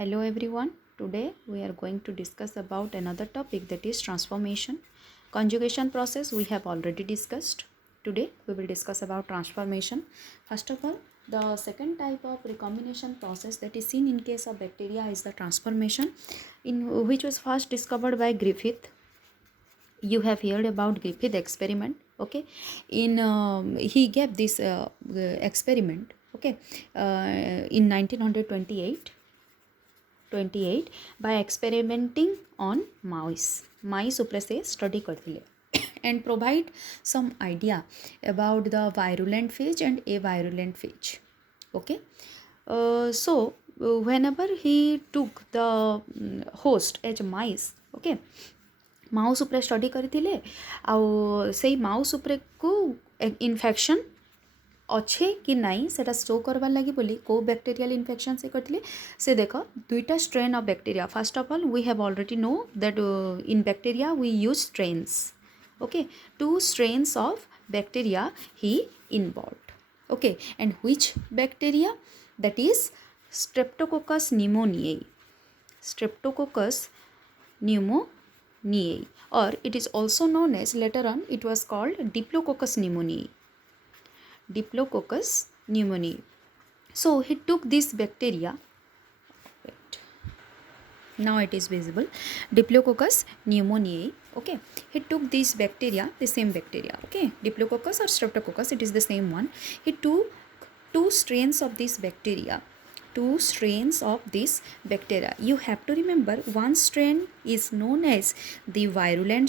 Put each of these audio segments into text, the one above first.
Hello everyone. Today we are going to discuss about another topic, that is transformation. Conjugation process we have already discussed. Today we will discuss about transformation. First of all, the second type of recombination process that is seen in case of bacteria is the transformation, in which was first discovered by Griffith. You have heard about Griffith experiment. Okay, he gave this experiment. Okay, in 1928 by experimenting on mice ଉପରେ ସେ study କରିଥିଲେ and provide some idea about the virulent phase and avirulent phase. Okay, whenever he took the host as mice, okay, mouse ଉପରେ study କରିଥିଲେ ଆଉ ସେଇ mouse ଉପରେକୁ infection अच्छे कि नाई सेटा शो करवार लगी बोली को बैक्टेरियल इन्फेक्शन से करथिले से देख दुईटा strain of bacteria. First of all we have already know that in bacteria we use strains. Okay, 2 strains of bacteria he involved. Okay, and which bacteria? That is Streptococcus pneumoniae. Streptococcus pneumoniae, or it is also known as, later on it was called Diplococcus pneumoniae. Diplococcus pneumoniae. So he took this bacteria. Wait. Now it is visible. Diplococcus pneumoniae. Okay, he took this bacteria, the same bacteria. Okay, Diplococcus or Streptococcus, it is the same one. He took 2 strains of this bacteria. 2 strains of this bacteria. You have to remember, one strain is known as the virulent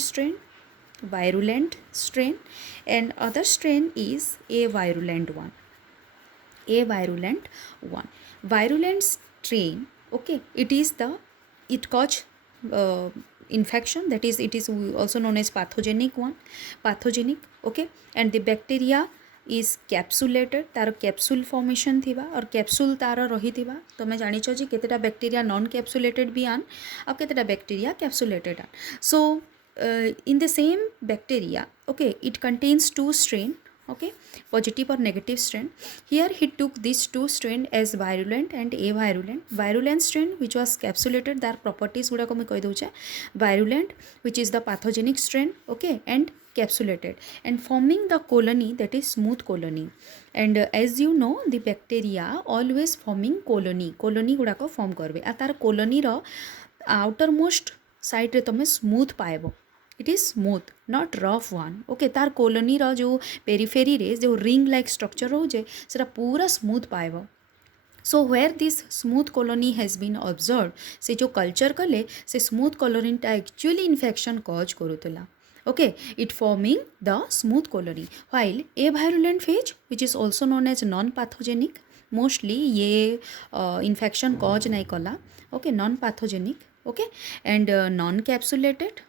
strain, and other strain is a virulent one. Virulent strain, okay, it cause infection, that is it is also known as pathogenic. Okay, and the bacteria is capsulated, तार capsule formation थिबा और capsule तार रही थिबा. तुम जानिछ जे केतेटा bacteria non capsulated भी आन और केतेटा बैक्टेरिया कैप्सुलेटेड आन. सो in the same bacteria, okay, it contains 2 strain, okay, positive or negative strain. Here he took these 2 strain as virulent and avirulent. Virulent strain which was capsulated, their properties guda ko me koi dou che. Virulent, which is the pathogenic strain, okay, and capsulated and forming the colony, that is smooth colony. And as you know, the bacteria always forming colony guda ko form करबे आ तार colony रो outermost side रे तमे smooth पाएबो. It is smooth, not rough one. Okay, तार colony रो जो periphery रे जो ring like structure हो जे सेटा पूरा smooth पाएबो. So where this smooth colony has been observed, से जो culture कले से smooth colony टा actually infection cause करुतला. Okay, it forming the smooth colony. While avirulent phase, which is also known as non-pathogenic, mostly ये infection cause नहीं कला. Okay, non-pathogenic. Okay, and non-capsulated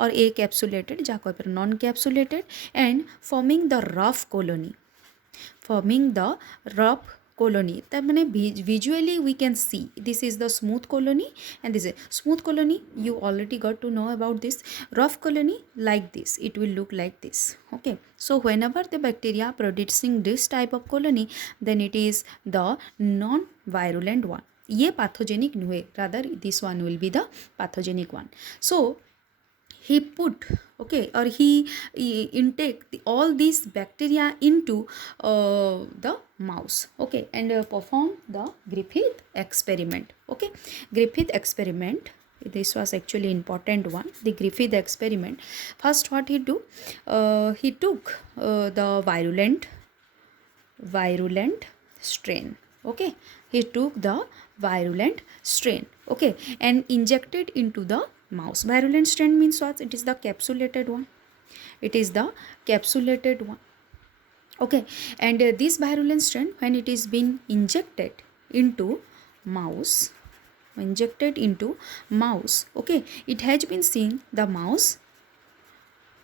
or acapsulated, जा कोई पर non-capsulated, and forming the rough colony. That means visually we can see this is the smooth colony and this is smooth colony. You already got to know about this. Rough colony, like this, it will look like this. Okay, so whenever the bacteria producing this type of colony, then it is the non-virulent one. ये pathogenic नुहे, rather this one will be the pathogenic one. So he put, okay, or he intake all these bacteria into the mouse, okay, and perform the Griffith experiment. Okay, Griffith experiment, this was actually important one, the Griffith experiment. First what he do, he took the virulent strain. Okay, he took the virulent strain, okay, and injected into the mouse. Virulent strain means what? It is the capsulated one. Okay, and this virulent strain, when it is been injected into mouse, okay, it has been seen the mouse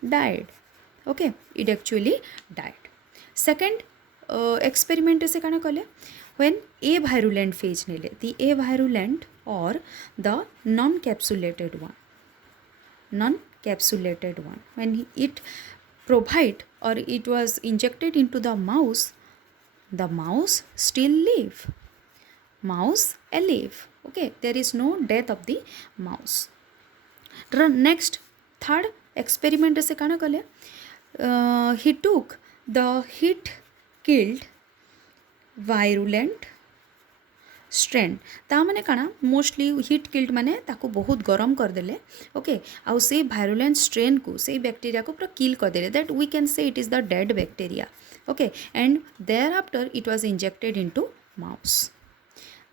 died. Okay, it actually died. Second experiment से काना कले, when avirulent phase नेले, the avirulent or the non-capsulated one, when it provide or it was injected into the mouse still live. mouse alive. Okay, there is no death of the mouse. Next, third experiment से काना कले, he took the heat killed virulent strain. ता माने काना mostly hit killed माने ताको बहुत गरम कर देले. ओके, आउ से वायरुलेंट स्ट्रेन को से बैक्टीरिया को पूरा किल कर देले. That we can say it is the dead bacteria. Okay, and thereafter it was injected into mouse.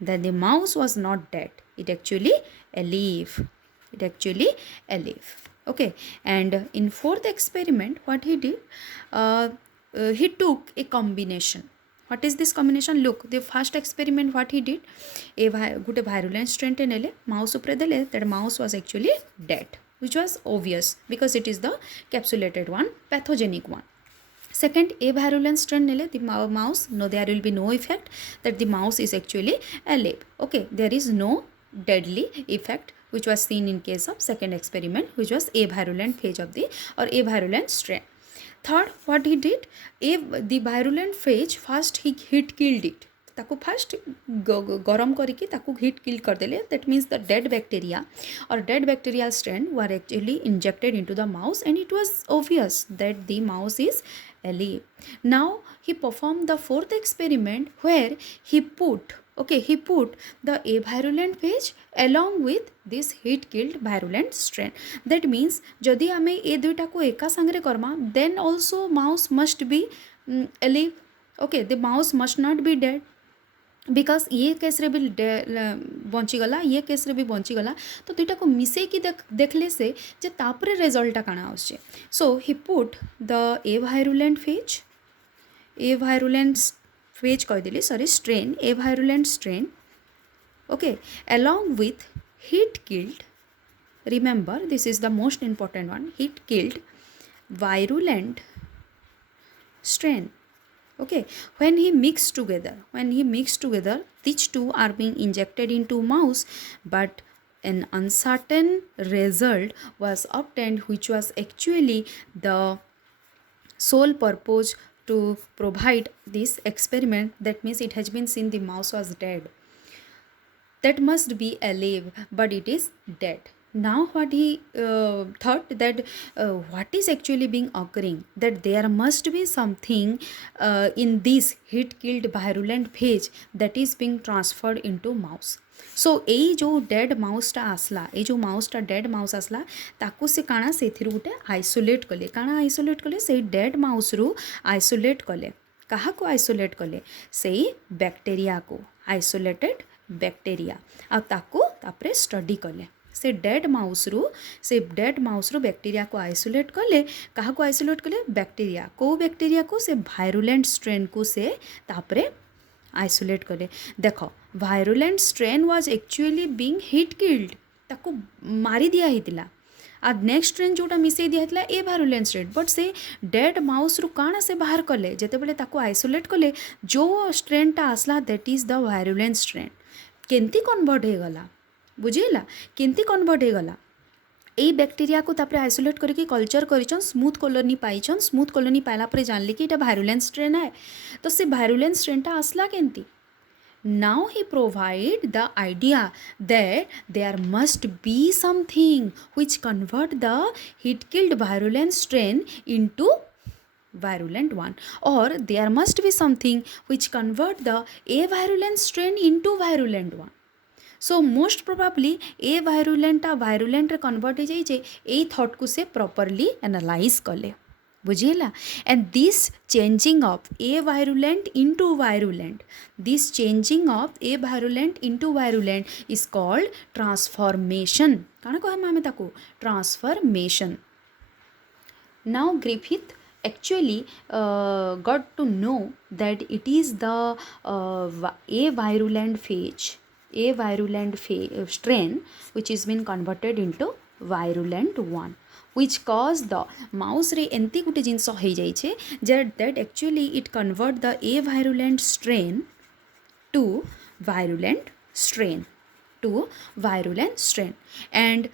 Then the mouse was not dead, it actually alive. Okay, and in fourth experiment what he did, he took a combination. What is this combination? Look, the first experiment what he did, good virulent strain te nele mouse upre dele, that mouse was actually dead, which was obvious because it is the capsulated one, pathogenic one. Second, a virulent strain nele the mouse, no, there will be no effect, that the mouse is actually alive. Okay, there is no deadly effect which was seen in case of second experiment, which was a virulent phase of the or a virulent strain. Third, what he did, the virulent phase first he heat killed it. ताको first गरम करके ताको heat kill कर देले. That means the dead bacteria और dead bacterial strain were actually injected into the mouse and it was obvious that the mouse is alive. Now he performed the fourth experiment where he put the avirulent phage along with this heat killed virulent strain. That means जदि आमे ए दुईटा को एका संगरे Karma, then also mouse must be alive. Okay, the mouse must not be dead because ये case रे भी बंचीगला, ये case रे भी बंचीगला. तो दुईटा को मिसेकी देखले से जे तापरे रिजल्टा काना आछे. So he put the a virulent phage कह देली, sorry strain, a virulent strain. Okay, along with heat killed, remember this is the most important one, heat killed virulent strain. Okay, when he mixed together these two are being injected into mouse, but an uncertain result was obtained, which was actually the sole purpose to provide this experiment. That means it has been seen the mouse was dead, that must be alive, but it is dead. Now what he thought that what is actually being occurring, that there must be something in this heat killed virulent phage that is being transferred into mouse. सो यही जो dead माउसटा आसला, ये जो माउसटा dead mouse आसला ताकू से काना से गोटे आइसोलेट कले. काना आइसोलेट कले, से डेड माउस रु आइसोलेट कले. कहा को आइसोलेट कले? से बैक्टेरिया को, आइसोलेटेड बैक्टेरिया. आ ताकू तापरे स्टडी कले. से डेड माउस रु बैक्टीरिया को आइसोलेट कले. कहा को आइसोलेट कले? बैक्टीरिया को. बैक्टीरिया को से वायरुलेंट स्ट्रेन को से तापरे आइसोलेट कले. देख, virulent strain was actually being heat killed, ताको मारी दिया हितला. आ नेक्स्ट स्ट्रेन जोटा मिसई दिया हितला ए वायरुलेंट स्ट्रेन, बट से डेड माउस रु काना से बाहर कले जेते बेले ताको आइसोलेट कले. जो स्ट्रेनटा आसला that is the virulent strain. केंती कन्वर्ट हो गला, बुझेला केंती कन्वर्ट हो गला. ए बैक्टीरिया को तापरे आइसोलेट करके कल्चर करिछन, स्मूथ कॉलोनी पाइछन. स्मूथ कॉलोनी पाइला परे जानले कि एटा वायरुलेंट स्ट्रेन है. तो से वायरुलेंट स्ट्रेनटा आसला केंती. Now he provide the idea that there must be something which convert the heat killed virulent strain into virulent one, or there must be something which convert the avirulent strain into virulent one. So most probably a virulent रे convert हो जाइए. ए thought को से properly analyze कले, बुझेला. And this changing of a virulent into virulent, this changing of a virulent into virulent is called transformation. काना कहमा हमें ताको? Transformation. Now Griffith actually got to know that it is the a virulent strain which is been converted into virulent one, which cause the mouse रे एंती गुटे जिनस हो जाइछे that actually it convert the a virulent strain to virulent strain and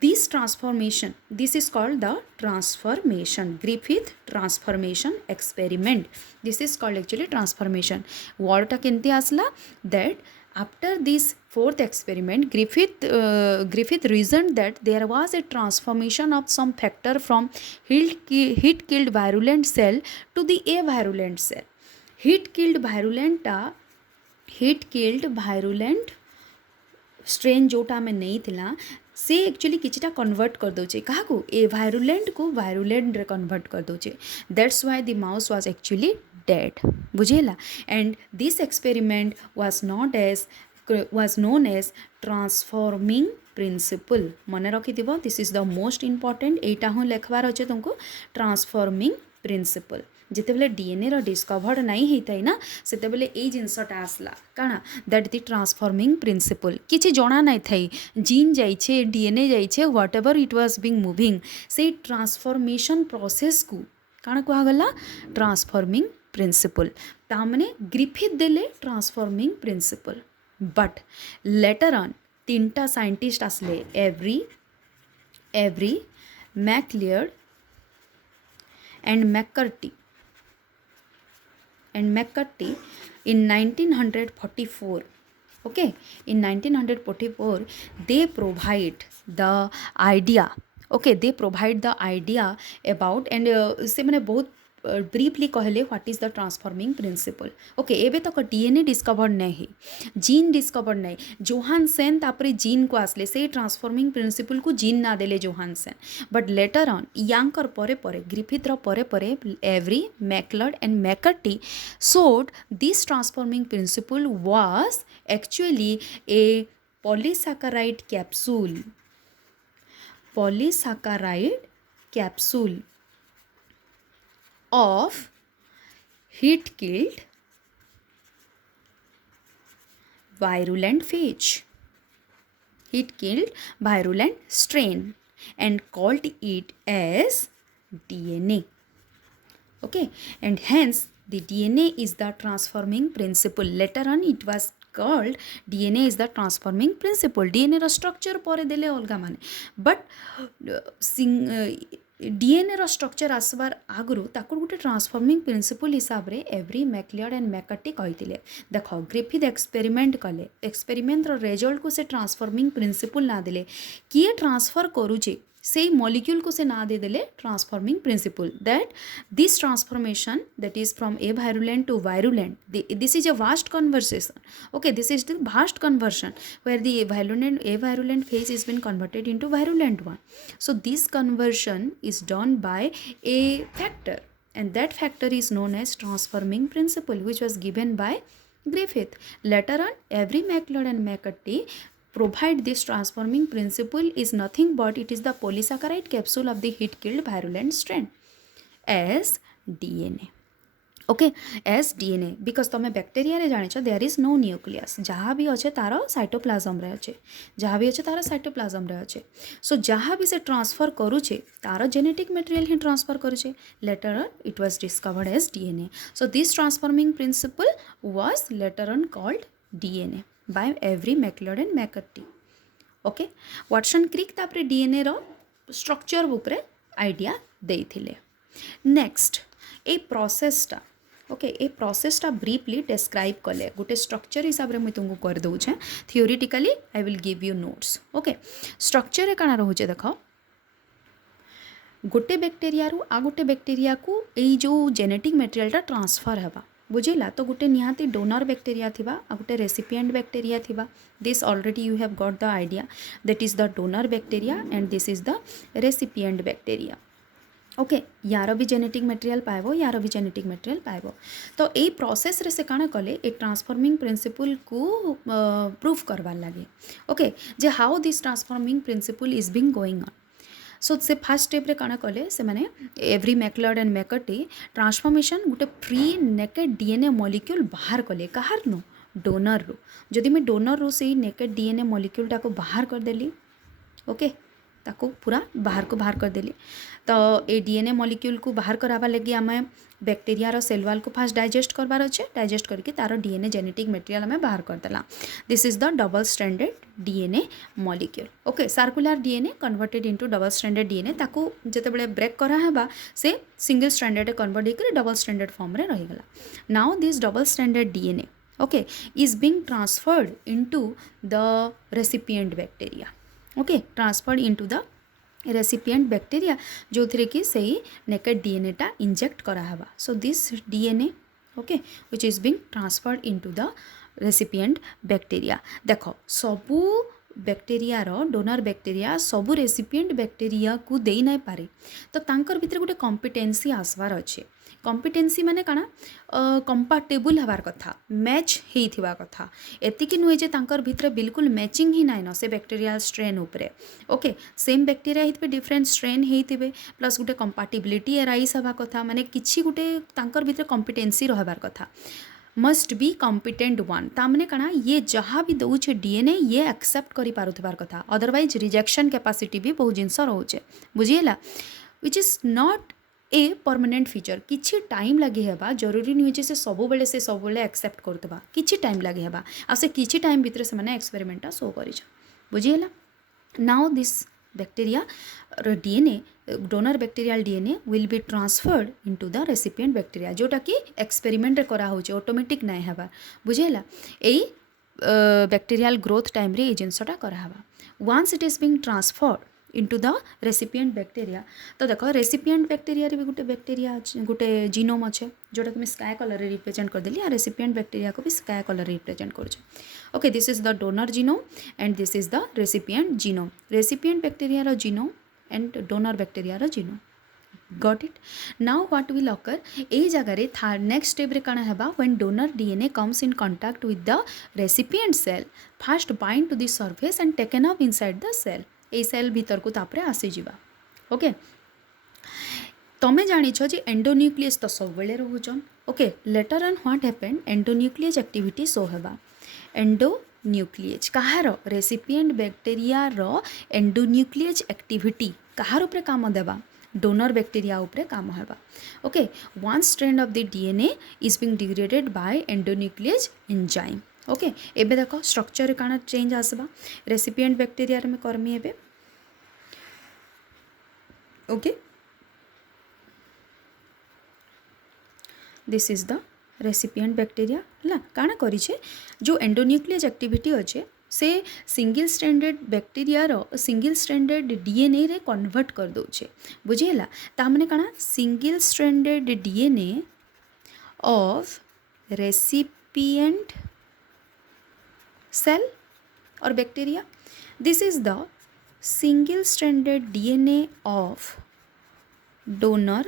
this transformation, this is called the transformation, Griffith transformation experiment. This is called actually transformation. Word ta kenti asla, that After this fourth experiment, Griffith reasoned that there was a transformation of some factor from heat-killed virulent cell to the avirulent cell. heat-killed virulent strain जोटा में नहीं थिला से actually किछिटा convert कर दोचे कहा को a virulent को वायरुलेंट रे कन्वर्ट कर दोचे that's why the mouse was actually dead बुझेला and this experiment was known as transforming principle मन रखिथिबो this is the most important एटा हो लेखबार अछि तुमको ट्रांसफॉर्मिंग प्रिंसिपल जितेबले डीएनए रो डिस्कवर्ड नहीं होता है ना सेतेबले ए जिनसटा आसला काना दैट द ट्रांसफॉर्मिंग प्रिंसिपल किछि जणा नहीं थाई जीन जाइछे डीएनए जाइछे whatever it was being moving से ट्रांसफॉर्मेशन प्रोसेस को काना कहा गला ट्रांसफॉर्मिंग प्रिंसिपल तामने ग्रिफिथ देले transforming principle but later on तीनटा साइंटिस्ट आसले Avery MacLeod and McCarthy in 1944. Okay, in 1944 they provide the idea. Okay, they provide the idea about and से मैंने बहुत ब्रीफली कहले what is the transforming principle okay एबे तक DNA discovered नहीं gene discovered नहीं जोहानसेन तापरे जीन को आसले से ट्रांसफॉर्मिंग प्रिंसिपल को जीन ना देले जोहानसेन बट लेटर ऑन यांकर परे परे ग्रिफिथ रो परे परे Avery MacLeod and McCarty showed this transforming principle was actually a polysaccharide capsule of heat-killed virulent phage, heat-killed virulent strain, and called it as DNA. Okay, and hence the DNA is the transforming principle. Later on it was called DNA is the transforming principle. DNA रो structure पर देले अलगा माने but DNA रो structure आसबार आगु ताको गोटे ट्रांसफॉर्मिंग प्रिंसिपल हिसाब रे एवरी मैकलियर्ड एंड मैकर्टी कहिथिले देख ग्रिफिथ एक्सपेरिमेंट कले एक्सपेरिमेंट रो रिजल्ट को से ट्रांसफॉर्मिंग प्रिंसिपल ना देले किए ट्रांसफर करूचे से मॉलिक्यूल को से ना दे देले transforming principle that this transformation that is from a virulent to virulent this is a vast conversation okay this is the vast conversion where the avirulent phase is been converted into virulent one. So this conversion is done by a factor and that factor is known as transforming principle which was given by Griffith. Later on every McLeod and McCarthy provide this transforming principle is nothing but it is the polysaccharide capsule of the heat killed virulent strain as DNA. Okay S DNA because तुम bacteria रे जानिछ there is no nucleus जहाँ भी अच्छे तार cytoplasm रे अच्छे जहाँ भी अच्छे तार साइटोप्लाज्म रे अच्छे सो जहाँ भी से ट्रांसफर करुचे तार जेनेटिक मटेरियल ही ट्रांसफर करुचे later on it was discovered as DNA so this transforming principle was later on called DNA by Avery MacLeod and McCarty okay Watson Crick तापरे डीएनए रो स्ट्रक्चर बुक रे idea देइथिले next ए प्रोसेसटा okay ए प्रोसेसटा briefly describe कले गोटे स्ट्रक्चर हिसाब रे मुझे तुमको कर दूचे theoretically I will give you notes okay structure काना रोचे देख गोटे बैक्टेरिया रु आ गोटे बैक्टेरिया को यही जो जेनेटिक मटेरियलटा ट्रांसफर हेबा बुझेला तो गोटे निहाती डोनर बैक्टेरिया थिबा आ गोटे रेसिपिएंट बैक्टेरिया थिबा this already you have got the idea that is the donor bacteria and this is the recipient bacteria okay यार भी जेनेटिक मटेरियल पाइबो यार भी जेनेटिक मटेरियल पाइबो तो यही प्रोसेस रे से काना कले ए ट्रांसफॉर्मिंग प्रिंसिपल को प्रूफ करवार लगे okay J how this transforming principal is being going on so से फर्स्ट स्टेप रे काना कले से माने एवरी मैकलियर्ड एंड मैकर्टी ट्रांसफॉर्मेशन गोटे फ्री नेकेड डीएनए मॉलिक्यूल बाहर कले कहार नो डोनर रो जदि मैं डोनर रो से नेकेड डीएनए मॉलिक्यूलटा को बाहर कर देली ओके ताको पूरा बाहर कर देली तो ए डीएनए मॉलिक्यूल को बाहर करावा लगी आम बैक्टेरिया रो सेल वाल को फास्ट डाइजेस्ट करबार अच्छे डाइजेस्ट करके तार डीएनए जेनेटिक मटेरियल आम बाहर करदेला this is the double stranded DNA molecule okay circular DNA converted into double stranded DNA ताको जेतेबेले ब्रेक कराहेबा से सिंगल स्ट्रैंडेड कन्वर्ट होकर डबल स्ट्रैंडेड फॉर्म रे रहीगला now this double stranded DNA okay, is being transferred into the recipient bacteria, okay, transferred into the recipient bacteria जो थरे कि सही naked DNA टा inject करा हवा. So this DNA, okay, which is being transferred into the recipient bacteria. देखो सबू bacteria रो donor bacteria सबू रेसिपिएंट बैक्टेरिया को दे ना पारे तो तांकर भितर गोटे कॉम्पिटेंसी आसवार अच्छे. कॉम्पिटेंसी माने काना कंपाटेबल हबार कथा मैच हेइथिबा कथा एतिकी नुहे जे तांकर भितर बिल्कुल मैचिंग ही नाइन से बैक्टेरियल स्ट्रेन उपरे. ओके सेम बैक्टेरिया हितबे डिफरेंट स्ट्रेन हेइथिबे प्लस गोटे कंपाटिबिलिटी एराइस हबा कथा माने किछि गोटे तांकर भितर कॉम्पिटेंसी रहबार कथा. मस्ट बी कॉम्पिटेंट वन तामने काना ये जहाँ भी दौचे डीएनए ये एक्सेप्ट करि पारुथबार कथा. अदरवाइज रिजेक्शन कैपेसिटी भी बहुत जिनस रोचे बुझीला which is not a permanent feature. किछि टाइम लगे हेबा जरूरी नुहे जे से सब बेले एक्सेप्ट करतबा किछि टाइम लगे हेबा आ से किछि टाइम भितर से माने एक्सपेरिमेंट शो करिछ बुझीला. Now this bacteria DNA donor bacterial DNA will be transferred into the recipient bacteria जोटा कि एक्सपेरिमेंट करा होचे ऑटोमेटिक नाइ हेबा बुझेला. एई बैक्टेरियल ग्रोथ टाइम रे ए जिनसटा करा हेबा. Once it is being transferred into the recipient bacteria तो देखो रेसिपिएंट बैक्टेरिया रे भी गोटे बैक्टेरिया गोटे जीनोम अच्छे जोटा कि स्काई कलर रे रिप्रेजेंट कर देली आ रेसिपिएंट बैक्टेरिया को भी स्काई कलर रे रिप्रेजेंट करूछ. Okay this is the donor genome and this is the recipient genome. Recipient bacteria रो जीनोम एंड डोनर बैक्टेरिया रो genome. Got it. Now what will occur ए जगह next step रे काना हेबा when donor DNA comes in contact with the recipient cell first bind to the surface and taken up inside the cell. ए cell भीतर को तापरे आसी जीवा. ओके तमे जानिछ जे एंडोन्यूक्लियस तो सब बेले रहउछन. Okay later on what happened endonuclease activity show हेबा. एंडोन्यूक्लियस कहार रेसिपिएंट बैक्टेरिया रो एंडोन्यूक्लियस एक्टिविटी कहार उपरे काम देबा डोनर बैक्टेरिया उपरे काम हेबा. Okay one strand of the DNA is being degraded by endonuclease enzyme. Okay एबे देखो स्ट्रक्चर काना चेंज आसबा रेसिपिएंट बैक्टेरिया रे में कर्मी एबे. Okay this is the recipient bacteria ला काना करिछे जो एंडोन्यूक्लियस एक्टिविटी अच्छे से सिंगल स्ट्रैंडेड बैक्टेरिया रो सिंगल स्ट्रैंडेड डीएनए रे कन्वर्ट कर दोछे बुझेला. ता माने काना single stranded DNA of recipient cell or bacteria. This is the single stranded DNA of donor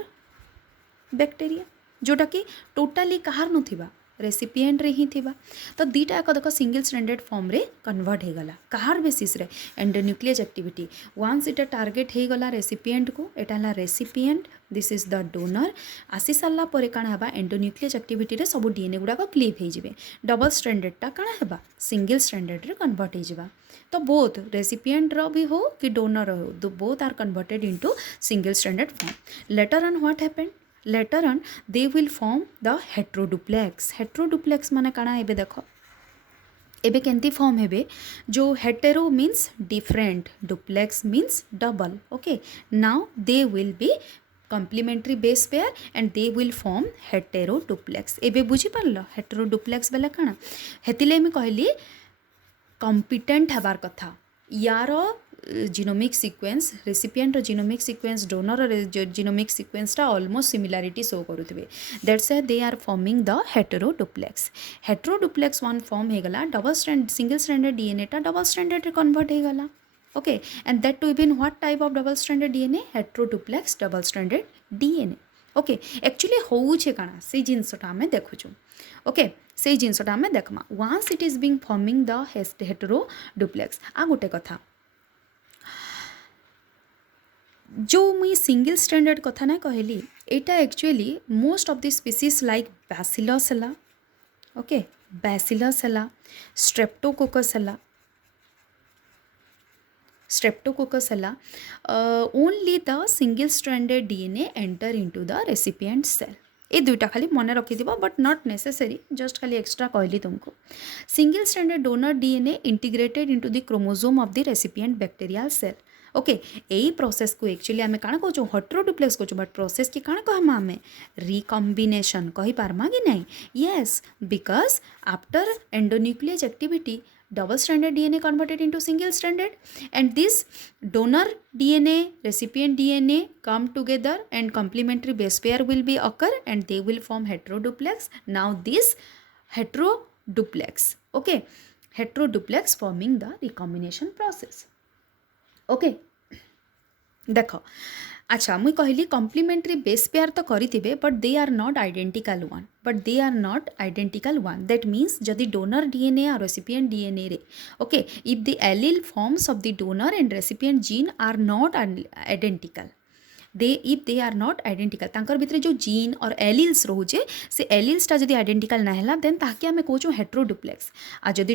bacteria जोटा कि टोटाली कहार नथिबा रेसिपिएंट रे ही थिबा. तो दीटा एक देखो सिंगल स्ट्रैंडेड फॉर्म रे कन्वर्ट हे गला कहार बेसिस रे एंडोन्यूक्लियस एक्टिविटी. वंस इटा टारगेट हे गला रेसिपिएंट को एटा ला recipient this is the donor आसी साला परे काना हबा एंडोन्यूक्लियस एक्टिविटी रे सब डीएनए गुडा को क्लीव हे जिवे. डबल स्ट्रैंडेड टा काना हबा सिंगल स्ट्रैंडेड रे कन्वर्ट हे जिवा. तो बोथ रेसिपिएंट रो भी हो कि डोनर हो दो both are converted into single stranded form. Later on what happened later on they will form the heteroduplex. heteroduplex माने काना एबे देखो एबे केंती फॉर्म हेबे जो hetero means different duplex means double. Okay now they will be complementary base pair and they will form heteroduplex. एबे बुझी पारलो हेटेरोडुप्लेक्स बेला काना हेतिले मी कहली कॉम्पिटेंट हबार कथा. यार genomic sequence recipient genomic sequence donor genomic sequence टा ऑलमोस्ट सिमिलारिटी शो करुवे. That's why they are forming the heteroduplex. Heteroduplex one form हे गला double strand single stranded DNA टा डबल स्ट्रैंडेड रे कन्वर्ट हे गला. Okay and that too even what type of double stranded DNA heteroduplex double stranded DNA. Okay actually होउछे काना से जिनसटा हमें देखुछु. ओके से जिनसटा हमें देखमा once it is being forming the heteroduplex. आ गोटे कथा जो मुई सिंगल स्ट्रैंडेड कथा ना कहली एटा actually most of the species like bacillus हला. ओके बैसिलस हला स्ट्रेप्टोकोकस हला स्ट्रेप्टोकोकस हला only the single stranded DNA enter into the recipient cell. ये दुईटा खाली मन रखिथिबा बट नॉट नेसेसरी जस्ट खाली एक्स्ट्रा कहली तुमको. Single stranded donor DNA integrated into the chromosome of the recipient bacterial cell. Okay यही प्रोसेस को एक्चुअली आम काण कहूँ हेट्रोडुप्लेक्स कहूँ बट प्रोसेस की काण कहमा आम रिकम्बिनेशन कही पारमा कि नहीं yes because after endonuclease activity double stranded DNA converted into single stranded and this donor DNA recipient DNA come together and complementary base pair will be occur and they will form heteroduplex. Now this heteroduplex okay heteroduplex forming the recombination process. Okay देख अच्छा मुई कहली complimentary base pair तो करेंगे but they are not identical one that means जदि donor DNA और recipient DNA रे okay if the allele forms of the donor and recipient gene are not identical if they are not identical तांकर भितर जो gene और alleles रोचे से एलिल्सटा जदि आइडेंटिकल ना है देन ताके आमे कहूँ हेट्रोडुप्लेक्स आ जदि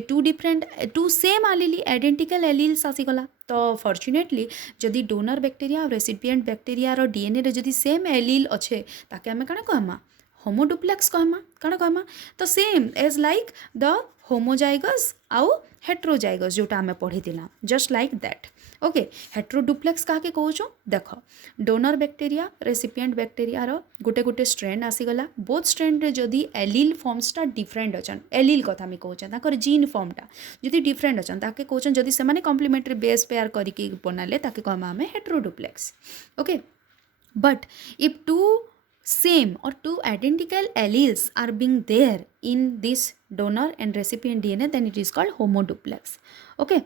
two same allele identical alleles आसीगला तो फॉर्चुनेटली जदि डोनर बैक्टीरिया और रेसिपिएंट बैक्टीरिया रो डीएनए रे जदि सेम एलील अच्छे ताके आमे काना कहमा होमोडुप्लेक्स कहमा काना कहमा तो same as like the homozygous आउ हेट्रोजाइगस जोटा आमे पढ़ी just like that okay heteroduplex क्या कहूँ देख डोनर बैक्टीरिया रेसिपिएंट बैक्टीरिया रो गोटे गोटे स्ट्रेंड आसीगला बोथ स्ट्रेंड रे जदि एलील फॉर्म्सटा डिफरेंट अच्छन एलील कथा मी कहूँ जीन फॉर्मटा जदि डिफरेंट अच्छन ताके कहूँ जदि से कम्प्लीमेंटरी बेस पेयर करके बनाले ताके कहमा आमे heteroduplex okay but if two same or two identical alleles are being there in this donor and recipient DNA then it is called homoduplex. Okay,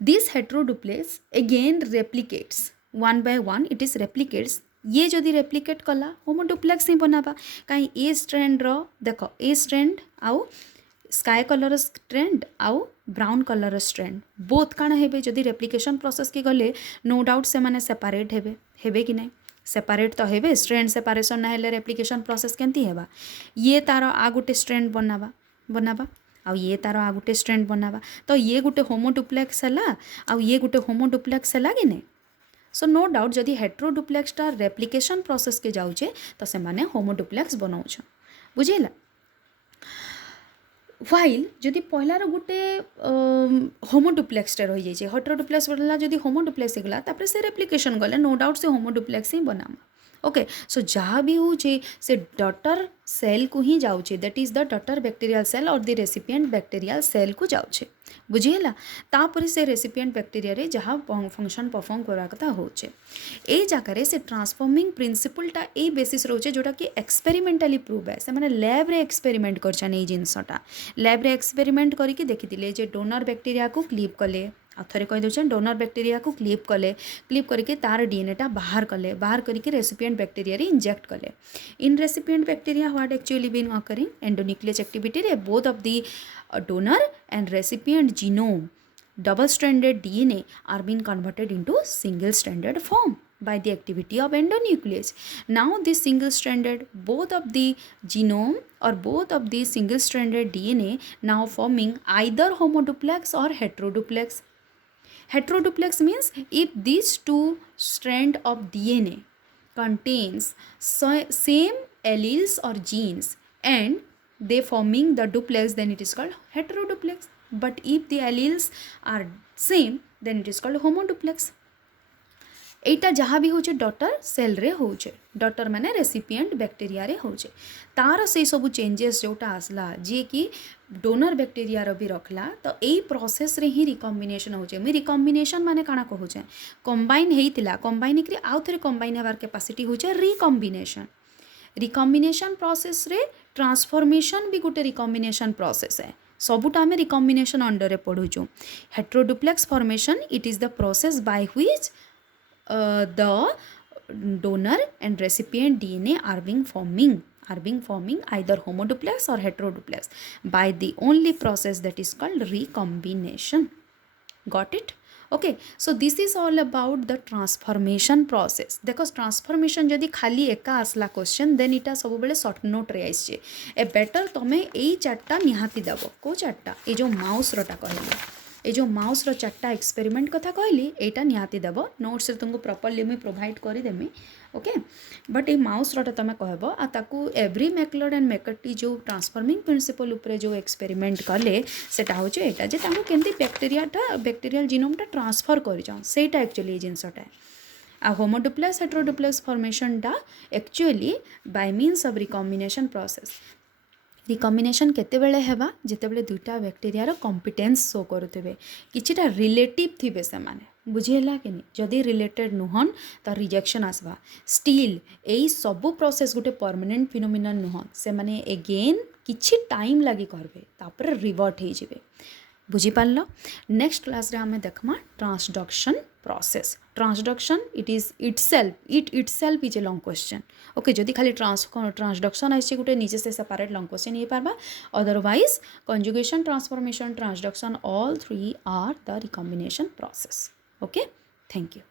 this heteroduplex again replicates one by one it is replicates ये जदि replicate कला होमोडुप्लेक्स ही बनावा कहीं ए strand रो देखो ए strand आउ sky colour strand आउ brown colour strand both काण हेबे जदि रेप्लिकेशन प्रोसेस की गले नो डाउट से माने सेपरेट हेबे कि नहीं सेपरेट तो हेबे स्ट्रैंड सेपारेशन ना हेले रेप्लिकेशन प्रोसेस केमती हेबा ये तार आ गोटे स्ट्रैंड बनावा आ ये तार आ गोटे स्ट्रैंड बनावा तो ये गोटे होमोडुप्लेक्स है आ ये गोटे होमोडुप्लेक्स है कि नहीं सो नो डाउट जदि हेट्रोडुप्लेक्सटा रेप्लिकेशन प्रोसेस के जाऊे तो से माने होमोडुप्लेक्स बनाऊछ बुझेला व्हाइल जदि पहलार गोटे होमोडुप्लेक्सटे रही जाइए हेट्रोडुप्लेक्स बनला जदि होमोडुप्लेक्स होगला तापर से रेप्लिकेशन गले नो डाउट से होमोडुप्लेक्स ही बनामा ओके सो जहाँ भी हो से डॉटर सेल को ही जाऊे that is the daughter bacterial cell और द रेसिपिएंट बैक्टीरियल सेल को जाऊे बुझीगला तापर से रेसिपिएंट बैक्टीरिया रे जहाँ फंक्शन परफॉर्म करा कथा होचे ए जगह से ट्रांसफॉर्मिंग प्रिंसिपलटा ए बेसिस रोचे जोटा कि एक्सपेरिमेंटाली प्रूव है से माने लैब रे एक्सपेरिमेंट करछन ए जिनसटा लैब रे एक्सपेरिमेंट करके देखिथिले जे डोनर बैक्टीरिया को क्लीव कले आ थरे कहि दउछन डोनर बैक्टीरिया को क्लीव करके तार डीएनएटा बाहर करके रेसिपिएंट बैक्टीरिया रे इंजेक्ट कले in recipient bacteria what actually been occurring endonuclease activity रे both of the donor and recipient genome double stranded DNA are being converted into single stranded form by the activity of endonuclease. Now this single stranded both of the genome or both of the single stranded DNA now forming either homoduplex or heteroduplex. Heteroduplex means if these two strand of DNA contains same alleles or genes and they forming the duplex then it is called heteroduplex but if the alleles are same then it is called homoduplex एटा जहाँ भी होचे daughter cell रे होचे daughter माने recipient bacteria रे होचे तार से सब चेंजेस जोटा आसला जे कि डोनर बैक्टीरिया रो भी रखला तो एई प्रोसेस रे ही रिकम्बिनेशन होचे मी रिकम्बिनेशन माने काना कहूचे कंबाइन हेइतिला कंबाइन करी आउ थरे कंबाइन हेबार कैपेसिटी होचे रिकम्बिनेशन प्रोसेस रे ट्रांसफॉर्मेशन भी गोटे रिकम्बिनेशन प्रोसेस है सबुटा आम रिकम्बिनेशन अंडर पढ़ुचु heteroduplex formation it is the process by which the donor and recipient DNA are being forming either homoduplex or heteroduplex by the only process that is called recombination. Got it? Okay, so this is all about the transformation process. because transformation जदि खाली एका आसला question then इटा सब बेले short note रे आइछे a better तमे एई चारटा निहाती दबो को चारटा ए जो माउस रटा कहले ये जो माउस रो चार्टा एक्सपेरिमेंट कथा कहली एटा निहाती देव नोट्स तुमको प्रॉपर्ली मुझे प्रोवाइड करदेमी ओके बट ये माउस रोटा तुम कहब आकू एव्री मैकलॉड एंड मैकर्टी जो ट्रांसफॉर्मिंग प्रिंसिपल उपरे जो एक्सपेरिमेंट कले सेटा हूँ एटा जे तांको केमती बैक्टीरियाटा बैक्टीरियल जीनोमटा ट्रांसफर करछन सेटा एक्चुअली ये जिनसटा आ होमोडुप्लेक्स हेटेरोडुप्लेक्स फॉर्मेशनटा actually by means of recombination process recombination केतेबेले हेबा जेतेबेले दुईटा बैक्टीरियार कॉम्पिटेंस शो करुथिबे किछिटा रिलेटिव थिबे से माने बुझिहेला कि नहीं जदि रिलेटेड नुहन तो रिजेक्शन आसवा स्टिल एई सबु प्रोसेस गोटे परमानेंट फिनोमिना नुहन से माने एगेन किछि टाइम लगी करबे तापर रिवर्ट हो जिवे बुझिपाल नेक्स्ट क्लास रे हमें देखमा transduction process transduction it itself is a long question okay जदि खाली ट्रांसडक्शन आइसे गोटे निजे से सेपरेट लॉन्ग क्वेश्चन हो पारबा otherwise conjugation transformation transduction all three are the recombination process okay thank you